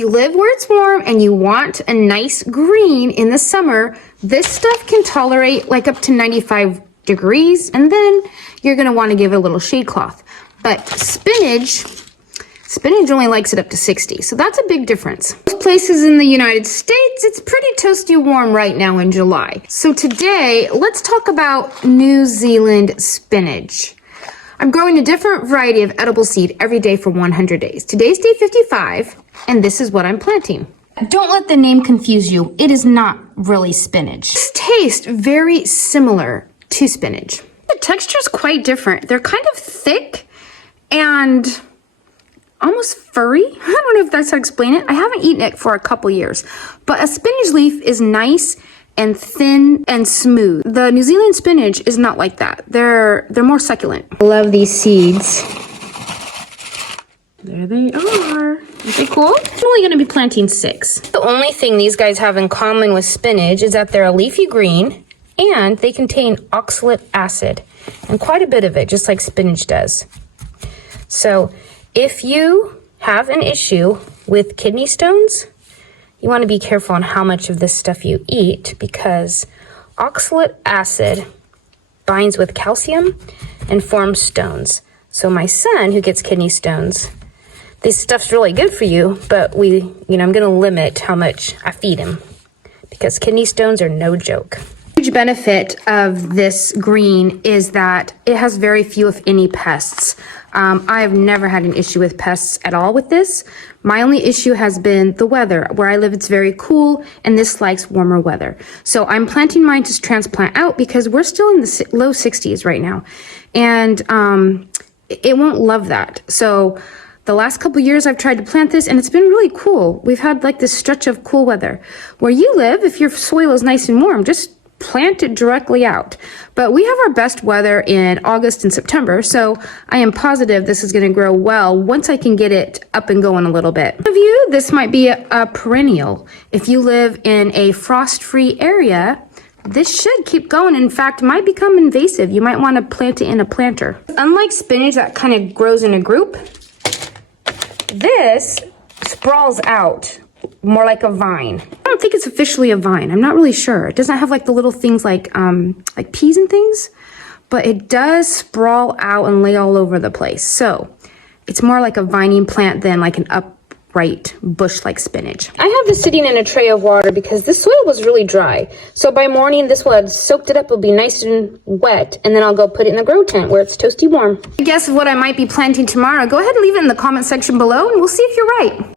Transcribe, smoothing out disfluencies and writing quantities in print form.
you live where it's warm and you want a nice green in the summer, this stuff can tolerate like up to 95 degrees, and then you're gonna wanna give it a little shade cloth. But spinach only likes it up to 60, so that's a big difference. Most places in the United States, it's pretty toasty warm right now in July. So today, let's talk about New Zealand spinach. I'm growing a different variety of edible seed every day for 100 days. Today's day 55, and this is what I'm planting. Don't let the name confuse you. It is not really spinach. This tastes very similar to spinach. The texture is quite different. They're kind of thick and almost furry. I don't know if that's how to explain it. I haven't eaten it for a couple years, but a spinach leaf is nice and thin and smooth. The New Zealand spinach is not like that. They're more succulent. I love these seeds. There they are. Aren't they cool? I'm only gonna be planting 6. The only thing these guys have in common with spinach is that they're a leafy green and they contain oxalic acid, and quite a bit of it, just like spinach does. So if you have an issue with kidney stones, you want to be careful on how much of this stuff you eat, because oxalic acid binds with calcium and forms stones. So my son, who gets kidney stones, this stuff's really good for you, but I'm going to limit how much I feed him, because kidney stones are no joke. Huge benefit of this green is that it has very few, if any, pests. I have never had an issue with pests at all with this. My only issue has been the weather. Where I live, it's very cool, and this likes warmer weather. So I'm planting mine to transplant out because we're still in the low 60s right now, and it won't love that. So the last couple years I've tried to plant this, and it's been really cool. We've had like this stretch of cool weather. Where you live, if your soil is nice and warm, just plant it directly out. But we have our best weather in August and September, so I am positive this is going to grow well once I can get it up and going a little bit. Of you, this might be a perennial. If you live in a frost-free area, this should keep going. In fact, might become invasive. You might want to plant it in a planter. Unlike spinach that kind of grows in a group, this sprawls out more like a vine. I don't think it's officially a vine. I'm not really sure. It doesn't have like the little things like peas and things, but it does sprawl out and lay all over the place. So it's more like a vining plant than like an upright bush like spinach. I have this sitting in a tray of water because this soil was really dry. So by morning, this will have soaked it up. It'll be nice and wet, and then I'll go put it in the grow tent where it's toasty warm. Guess what I might be planting tomorrow? Go ahead and leave it in the comment section below, and we'll see if you're right.